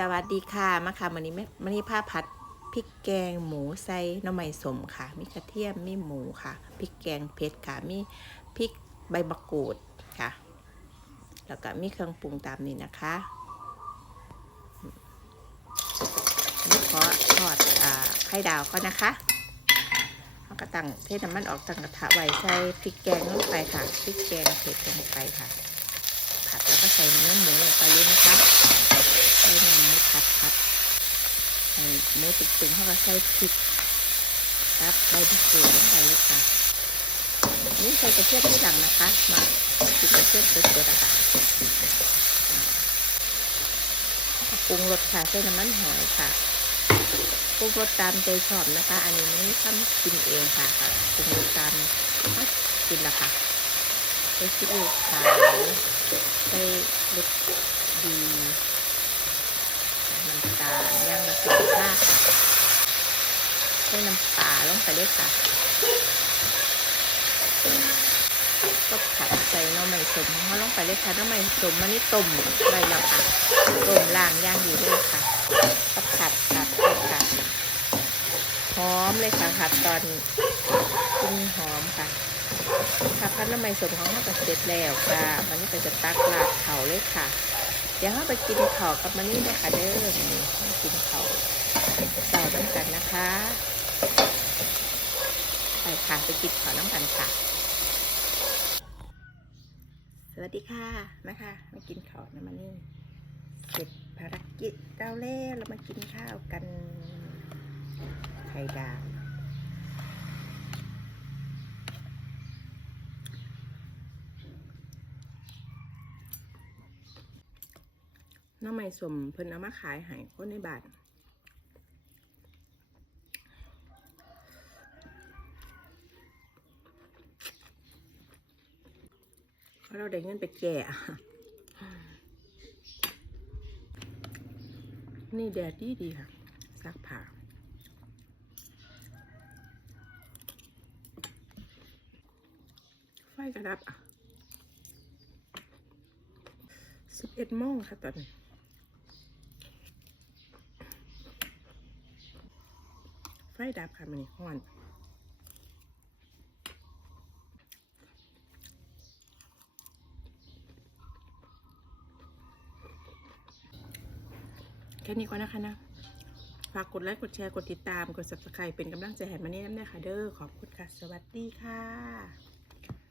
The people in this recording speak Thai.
สวัสดีค่ะมาค่ะวันนี้แม่วันนี้ผ้าผัดพริกแกงหมูใส่หน้ำไม้สมค่ะ มีกระเทียมมีหมูค่ะพริกแกงเผ็ดค่ะมีพริกใบมะกรูดค่ะ แล้วก็มีเครื่องปรุงตามนี้นะคะนนี้ขอทอดอ่าไข่ดาวก็นะคะเอากระตังเทน้ำมันออกตังกระทะไว้ใส่พริกแกงลงไปค่ะพริกแกงเผ็ดลงไปค่ะ ผัดแล้วก็ใส่เนื้อหมูลงไปเลยนะคะ คัดผัดใส่หมูตึงๆเข้าก็ใส่พริกครับใบมะกรูดลงไปเลยค่ะนี่ใส่กระเทียมที่หลังนะคะ มากินกระเทียมสดๆนะคะปรุงรสค่ะใส่น้ำมันหอยค่ะปรุงรสตามใจชอบนะคะ อันนี้ไม่ทำกินเองค่ะค่ะปรุงรสตามกินละค่ะใส่ซีอิ๊วขาวใส่เล็กดีาย่างละสิบค่ะใส่น้ำปลาลงไปเลยค่ะก็ผัดใส่น้ำมันสมของเขาลงไปเลยค่ะน้ำมันสมมันนี่ต้มไว้แล้วค่ะต้มล่างย่างดีเลยค่ะก็ผัดผัดผัดค่ะหอมเลยค่ะผัดตอนกินหอมค่ะค่ะพัดน้ำมันสมของเขาก็เสร็จแล้วค่ะมันนี่ก็จะตักลาดเขาเลยค่ะ เดี๋ยวเราไปกินข้าวกับมันนี่นะคะเด้อนี่มากินข้าวเสาร์น้ำกันนะคะ ไปค่ะไปกินข้าวน้ำกันค่ะ สวัสดีค่ะนะคะมากินข้าวน้ำมันนี่เสร็จภารกิจเราเล่เรามากินข้าวกันไข่ดาว น้องใหม่สมเพิ่นเอามาขายให้คนในบ้านเพราะเราได้เงินไปแก่ นี่แดดดีดีค่ะ ซักผ้าไฟกระดับอะสิบเอ็ดโมงค่ะตอนนี้ ไฟดับค่ะมันนี่ห้อนแค่นี้ก่อนนะคะนะ ฝากกดไลค์ กดแชร์ กดติดตาม กด subscribe เป็นกำลังใจให้มาเนี่ยนะคะเด้อ ขอบคุณค่ะ สวัสดีค่ะ